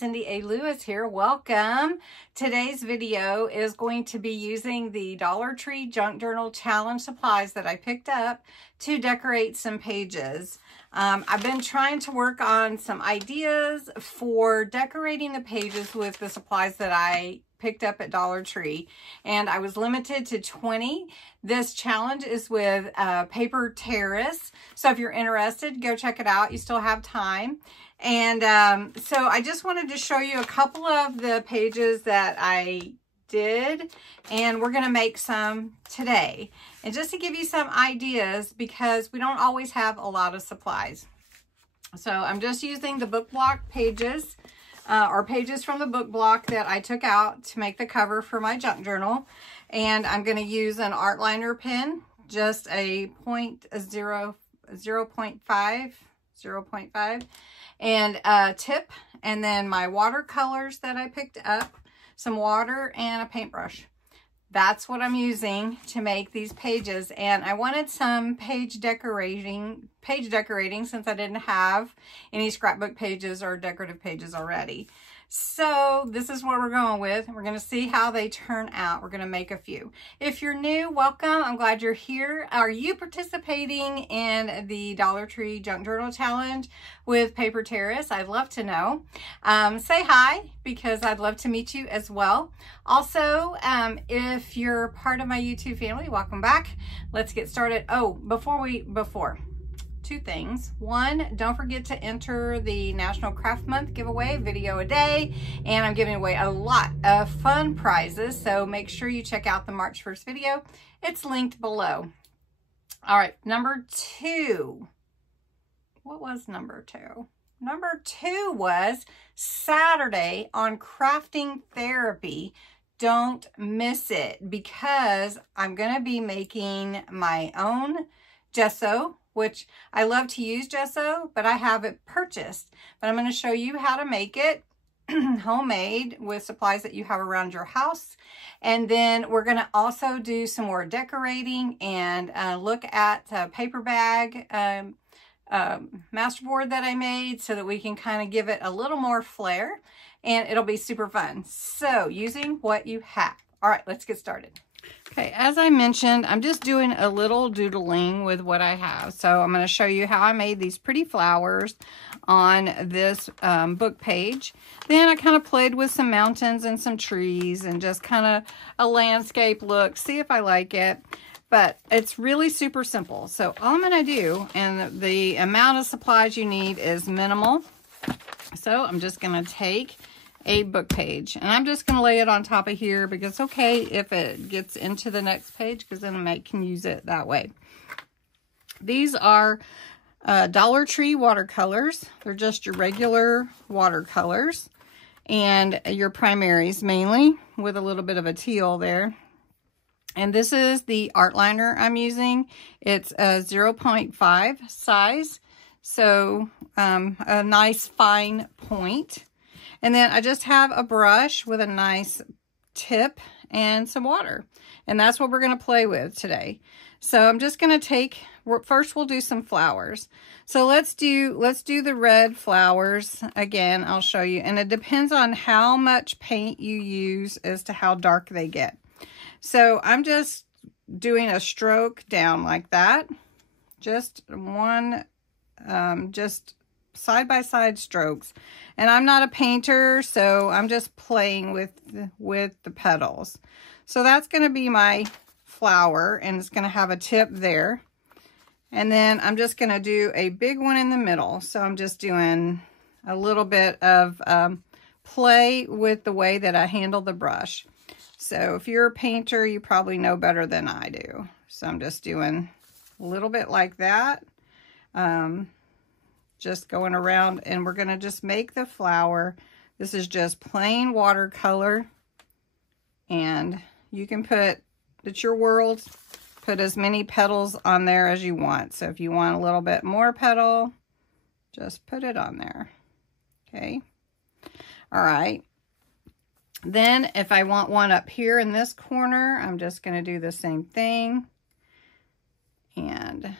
Cindy A. Lewis here. Welcome. Today's video is going to be using the Dollar Tree Junk Journal Challenge supplies that I picked up to decorate some pages. I've been trying to work on some ideas for decorating the pages with the supplies that I picked up at Dollar Tree, and I was limited to 20. This challenge is with Paper Terrace, so if you're interested, go check it out. You still have time. And so I just wanted to show you a couple of the pages that I did, and we're going to make some today. And just to give you some ideas, because we don't always have a lot of supplies. So I'm just using the book block pages, or pages from the book block that I took out to make the cover for my junk journal. And I'm going to use an art liner pen, just a 0.5, and a tip, and then my watercolors that I picked up, some water, and a paintbrush. That's what I'm using to make these pages. And I wanted some page decorating since I didn't have any scrapbook pages or decorative pages already. So this is what we're going with. We're going to see how they turn out. We're going to make a few. If you're new, welcome. I'm glad you're here. Are you participating in the Dollar Tree Junk Journal Challenge with Paper Terrace? I'd love to know. Say hi, because I'd love to meet you as well. Also, if you're part of my YouTube family, welcome back. Let's get started. Oh, before. Two things. One, don't forget to enter the National Craft Month giveaway, video a day, and I'm giving away a lot of fun prizes, so make sure you check out the March 1st video. It's linked below. All right, number two. What was number two? Number two was Saturday on Crafting Therapy. Don't miss it, because I'm going to be making my own gesso, which I love to use gesso, but I have it purchased. But I'm going to show you how to make it homemade with supplies that you have around your house. And then we're going to also do some more decorating and look at a paper bag masterboard that I made, so that we can kind of give it a little more flair, and it'll be super fun. So using what you have. All right, let's get started. Okay, as I mentioned, I'm just doing a little doodling with what I have. So I'm going to show you how I made these pretty flowers on this book page. Then I kind of played with some mountains and some trees and just kind of a landscape look, see if I like it. But it's really super simple. So all I'm going to do, and the amount of supplies you need is minimal. So I'm just going to take a book page, and I'm just going to lay it on top of here, because it's okay if it gets into the next page, because then I can use it that way. These are Dollar Tree watercolors. They're just your regular watercolors, and your primaries mainly, with a little bit of a teal there. And this is the art liner I'm using. It's a 0.5 size, so a nice fine point. And then I just have a brush with a nice tip and some water. And that's what we're going to play with today. So I'm just going to take, first we'll do some flowers. So let's do the red flowers again. I'll show you. And it depends on how much paint you use as to how dark they get. So I'm just doing a stroke down like that. Just one, just side-by-side strokes. And I'm not a painter, so I'm just playing with the petals. So that's going to be my flower, and it's going to have a tip there. And then I'm just going to do a big one in the middle. So I'm just doing a little bit of play with the way that I handle the brush. So if you're a painter, you probably know better than I do. So I'm just doing a little bit like that. Just going around, and we're going to just make the flower. This is just plain watercolor, and you can put, it's your world, put as many petals on there as you want. So if you want a little bit more petal, just put it on there. Okay. All right. Then if I want one up here in this corner, I'm just going to do the same thing. And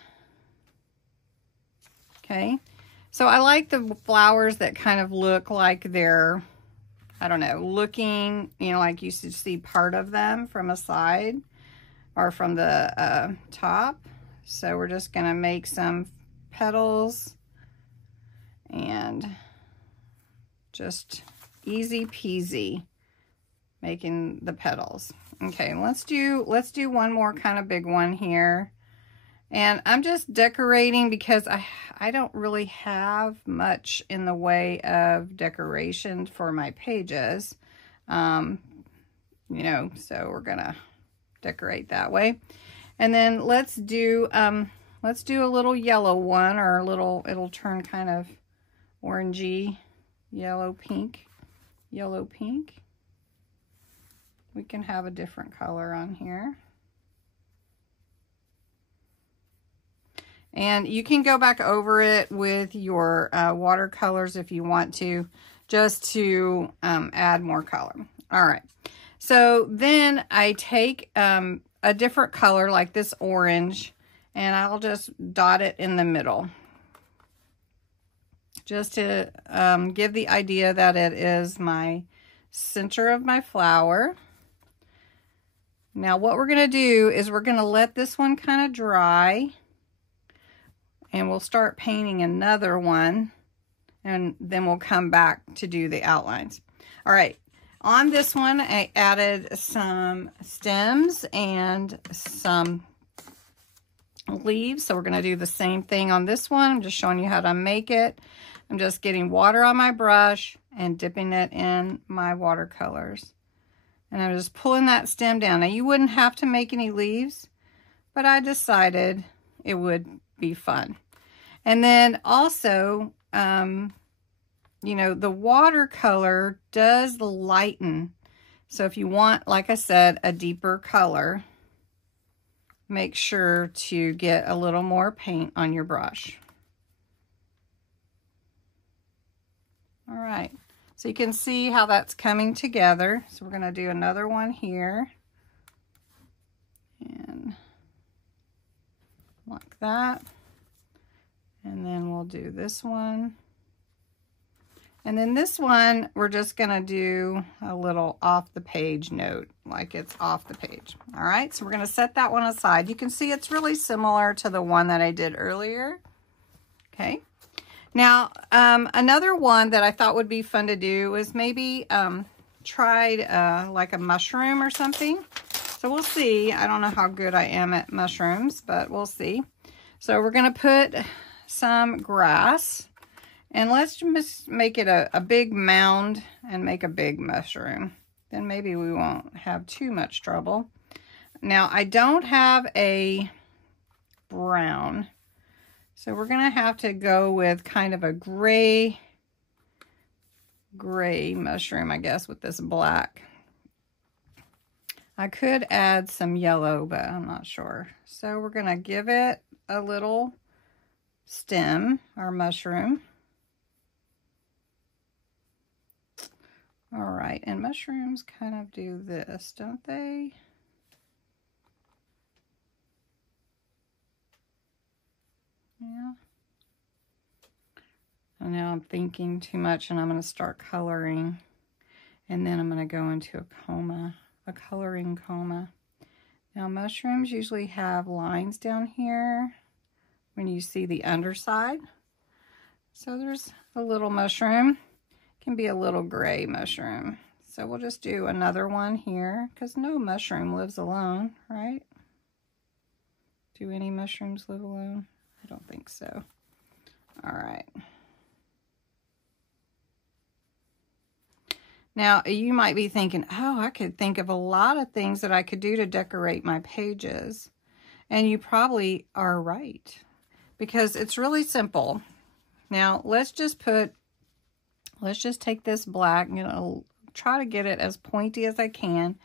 okay. So I like the flowers that kind of look like they're I don't know, looking, you know, like you should see part of them from a side or from the top. So we're just gonna make some petals and just easy peasy making the petals. Okay, let's do one more kind of big one here. And I'm just decorating because I don't really have much in the way of decoration for my pages. You know, so we're gonna decorate that way. And then let's do a little yellow one, or a little, it'll turn kind of orangey, yellow pink. We can have a different color on here. And you can go back over it with your watercolors if you want to, just to add more color. All right. So then I take a different color like this orange, and I'll just dot it in the middle, just to give the idea that it is my center of my flower. Now what we're going to do is we're going to let this one kind of dry, and we'll start painting another one, and then we'll come back to do the outlines. All right, on this one I added some stems and some leaves, so we're going to do the same thing on this one. I'm just showing you how to make it. I'm just getting water on my brush and dipping it in my watercolors, and I'm just pulling that stem down. Now you wouldn't have to make any leaves, but I decided it would be fun. And then also, you know, the watercolor does lighten. So if you want, like I said, a deeper color, make sure to get a little more paint on your brush. All right, so you can see how that's coming together. So we're going to do another one here. And like that. And then we'll do this one. And then this one, we're just going to do a little off the page note, like it's off the page. All right, so we're going to set that one aside. You can see it's really similar to the one that I did earlier. Okay. Now, another one that I thought would be fun to do is maybe tried like a mushroom or something. So we'll see. I don't know how good I am at mushrooms, but we'll see. So we're going to put some grass, and let's just make it a big mound and make a big mushroom. Then maybe we won't have too much trouble. Now, I don't have a brown, so we're going to have to go with kind of a gray mushroom, I guess, with this black. I could add some yellow, but I'm not sure. So we're going to give it a little stem, our mushroom. All right, and mushrooms kind of do this, don't they? Yeah. And now I'm thinking too much, and I'm going to start coloring, and then I'm going to go into a coloring coma. Now mushrooms usually have lines down here when you see the underside. So there's a little mushroom. It can be a little gray mushroom. So we'll just do another one here, because no mushroom lives alone, right? Do any mushrooms live alone? I don't think so. All right. Now, you might be thinking, oh, I could think of a lot of things that I could do to decorate my pages. And you probably are right, because it's really simple. Now, let's just take this black, you know, try to get it as pointy as I can.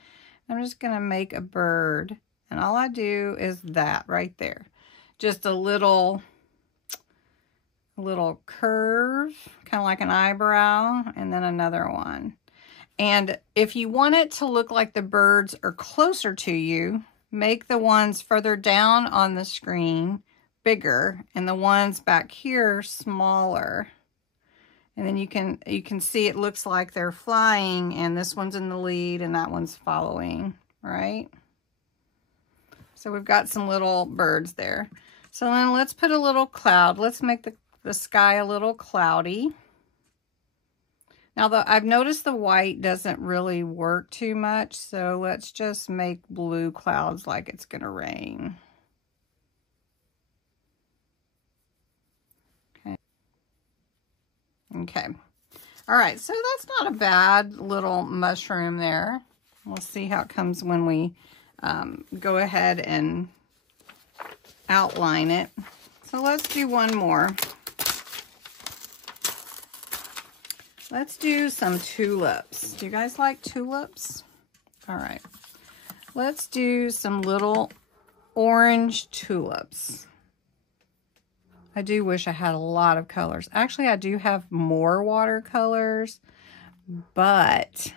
I'm just going to make a bird. And all I do is that right there. Just a little curve, kind of like an eyebrow, and then another one. And if you want it to look like the birds are closer to you, make the ones further down on the screen bigger and the ones back here smaller. And then you can see it looks like they're flying, and this one's in the lead and that one's following, right? So we've got some little birds there. So then let's put a little cloud. Let's make the sky a little cloudy. Now, I've noticed the white doesn't really work too much, so let's just make blue clouds like it's going to rain. Okay. All right, so that's not a bad little mushroom there. We'll see how it comes when we go ahead and outline it. So let's do one more. Let's do some tulips. Do you guys like tulips? All right. Let's do some little orange tulips. I do wish I had a lot of colors. Actually, I do have more watercolors, but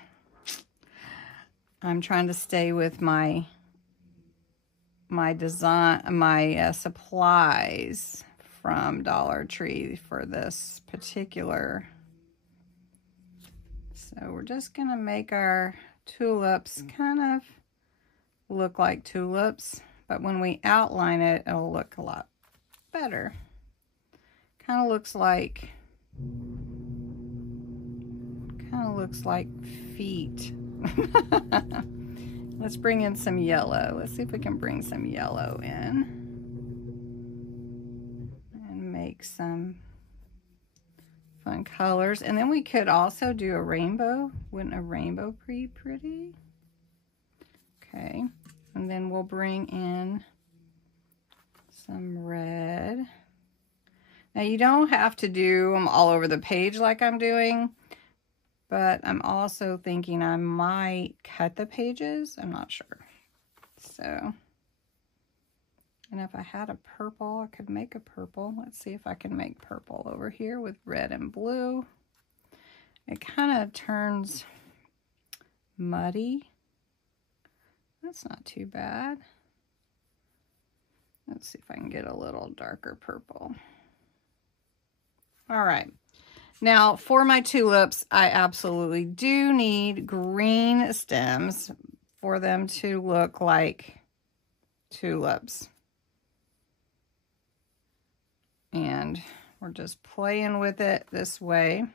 I'm trying to stay with my design, my supplies from Dollar Tree for this particular. So we're just gonna make our tulips kind of look like tulips, but when we outline it, it'll look a lot better. Kind of looks like feet. Let's bring in some yellow. Let's see if we can bring some yellow in and make some fun colors. And then we could also do a rainbow. Wouldn't a rainbow be pretty? Okay, and then we'll bring in some red. Now, you don't have to do them all over the page like I'm doing, but I'm also thinking I might cut the pages. I'm not sure. So, and if I had a purple, I could make a purple. Let's see if I can make purple over here with red and blue. It kind of turns muddy. That's not too bad. Let's see if I can get a little darker purple. All right. Now, for my tulips, I absolutely do need green stems for them to look like tulips. And we're just playing with it this way.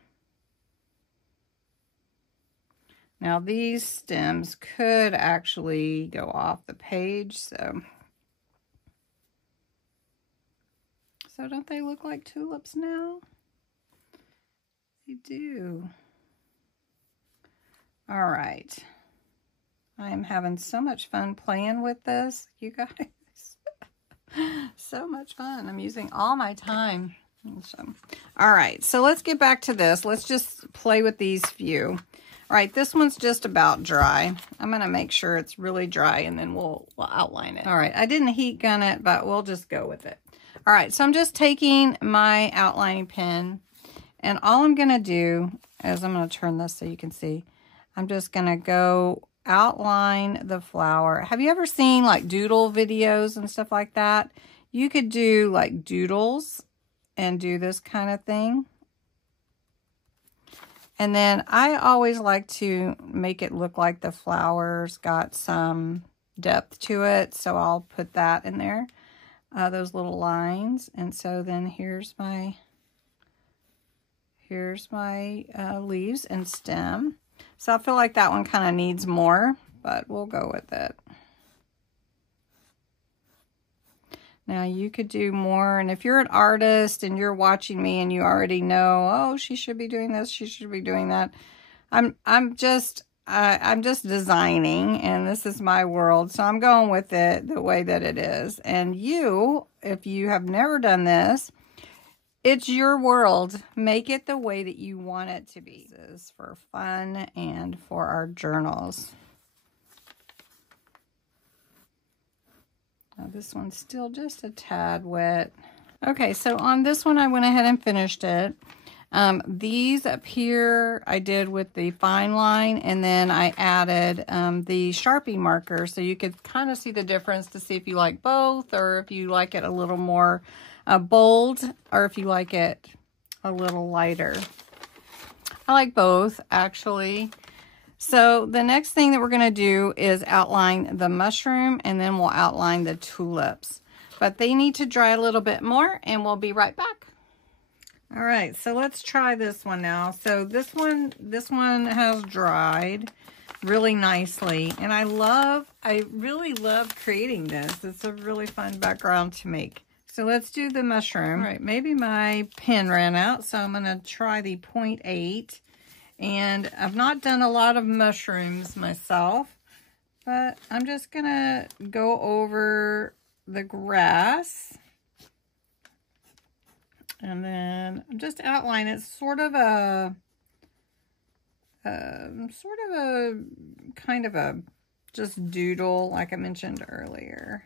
Now, these stems could actually go off the page, so don't they look like tulips now? They do. All right. I am having so much fun playing with this, you guys. So much fun. I'm using all my time. So, all right, so let's get back to this. Let's just play with these few. All right, this one's just about dry. I'm going to make sure it's really dry, and then we'll outline it. All right, I didn't heat gun it, but we'll just go with it. All right, so I'm just taking my outlining pen, and all I'm going to do is I'm going to turn this so you can see. I'm just going to go outline the flower. Have you ever seen like doodle videos and stuff like that? You could do like doodles and do this kind of thing. And then I always like to make it look like the flower's got some depth to it, so I'll put that in there, those little lines. And so then here's my leaves and stem. So I feel like that one kind of needs more, but we'll go with it. Now you could do more, and if you're an artist and you're watching me and you already know, oh, she should be doing this, she should be doing that. I'm just designing, and this is my world, so I'm going with it the way that it is. And you, if you have never done this, it's your world. Make it the way that you want it to be. This is for fun and for our journals. Now this one's still just a tad wet. Okay, so on this one, I went ahead and finished it. These up here I did with the fine line, and then I added the Sharpie marker, so you could kind of see the difference to see if you like both, or if you like it a little more bold, or if you like it a little lighter. I like both, actually. So the next thing that we're going to do is outline the mushroom, and then we'll outline the tulips. But they need to dry a little bit more, and we'll be right back. All right, so let's try this one now. So this one has dried really nicely, and I really love creating this. It's a really fun background to make. So let's do the mushroom. All right, maybe my pen ran out, so I'm going to try the 0.8. And I've not done a lot of mushrooms myself, but I'm just going to go over the grass. And then just outline it, sort of a kind of a just doodle, like I mentioned earlier.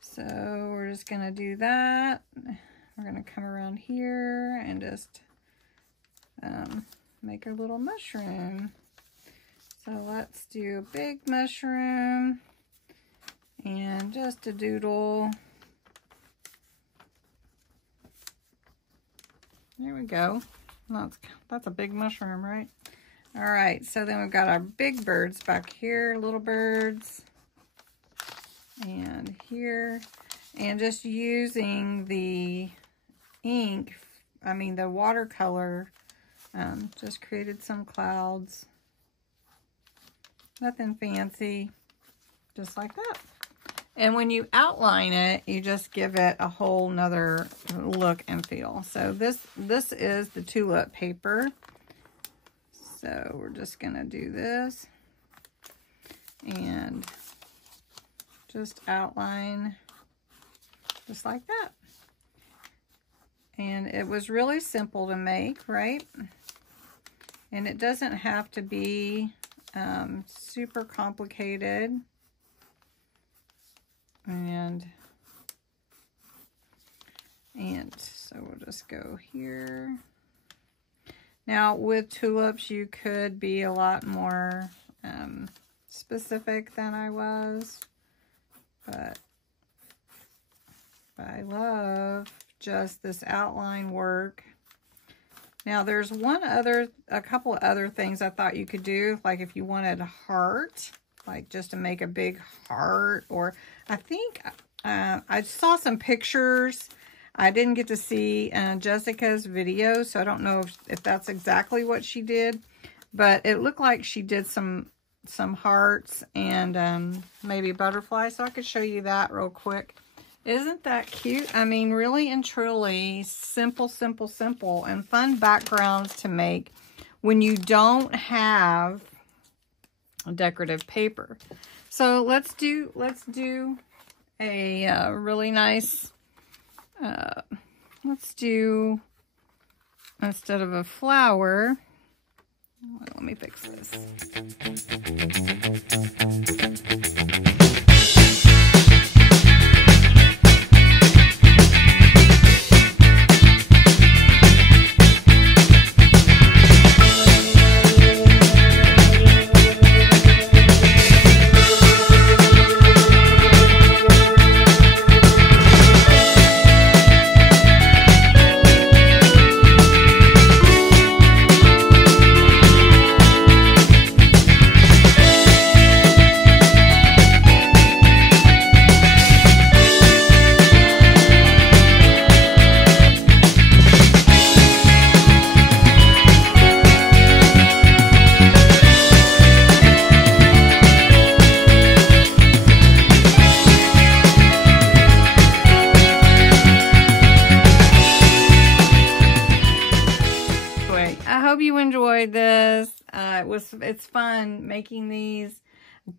So we're just going to do that. We're going to come around here and just make a little mushroom. So let's do a big mushroom and just a doodle. There we go. That's a big mushroom, right? All right, so then we've got our big birds back here, little birds, and here, and just using the ink, the watercolor, just created some clouds. Nothing fancy, just like that. And when you outline it, you just give it a whole nother look and feel. So this is the tulip paper. So we're just gonna do this and just outline just like that. And it was really simple to make, right? And it doesn't have to be super complicated. And so we'll just go here. Now with tulips, you could be a lot more specific than I was, but I love just this outline work. Now there's a couple of other things I thought you could do, like if you wanted a heart, like just to make a big heart, or I think I saw some pictures. I didn't get to see Jessica's video, so I don't know if that's exactly what she did, but it looked like she did some hearts and maybe butterflies, so I could show you that real quick. Isn't that cute? I mean, really and truly simple, simple, simple, and fun backgrounds to make when you don't have decorative paper. So let's do a really nice, let's do, instead of a flower, let me fix this. Enjoyed this. It's fun making these.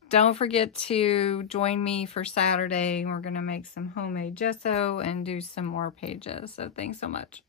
Don't forget to join me for Saturday. We're gonna make some homemade gesso and do some more pages. So thanks so much.